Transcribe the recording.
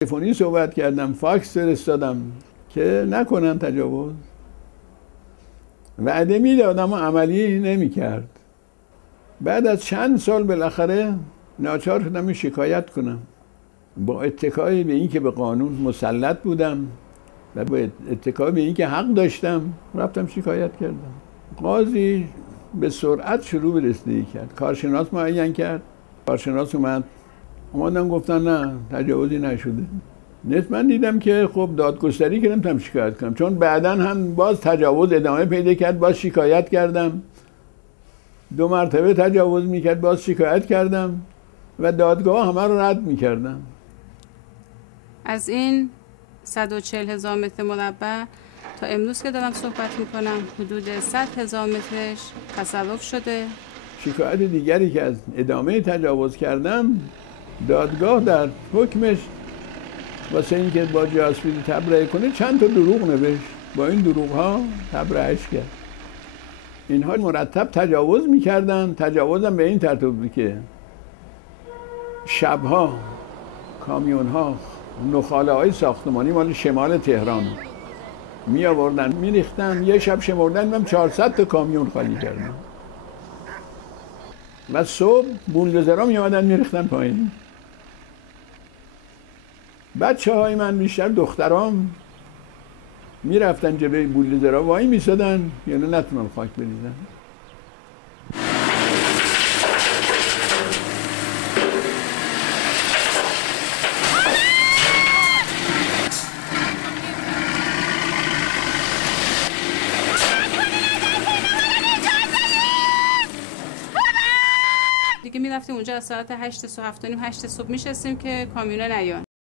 تلفنی صحبت کردم، فاکس فرستادم که نکنن تجاوز. وعده میدادم و عملی نمیکرد. بعد از چند سال بالاخره ناچار شدم شکایت کنم. با اتکای به این که به قانون مسلط بودم و با اتکای به این که حق داشتم رفتم شکایت کردم. قاضی به سرعت شروع به رسیدگی کرد. کارشناس معین کرد. کارشناس اومدن گفتن نه تجاوزی نشده. من دیدم که خب دادگستری که نمیتونم شکایت کنم، چون بعداً هم باز تجاوز ادامه پیدا کرد، باز شکایت کردم. 2 مرتبه تجاوز میکرد، باز شکایت کردم و دادگاه همه رو رد میکردم. از این 140,000 متر مربع تا امروز که دارم صحبت میکنم حدود 100,000 مترش تصرف شده. شکایت دیگری که از ادامه تجاوز کردم، دادگاه در حکمش واسه اینکه با جاسوسی تبرئه کنه چند تا دروغ نوشت. با این دروغ ها تبرئهش کرد. اینها مرتب تجاوز میکردن. تجاوزم به این ترتیب بود که شبها کامیون ها نخاله های ساختمانی مال شمال تهران می آوردن می ریختن. یه شب شمردن من 400 تا کامیون خالی کردم و صبح بولدوزرها می آمدن می ریختن پایین. بچه های من بیشتر دخترام می رفتن جلوی بولدوزرها وای می سادن یعنی نتونن خاک بریزن. دیگه میرفتیم اونجا از ساعت 8 صبح 7:30 8 صبح میشستیم که کامیونه نیان.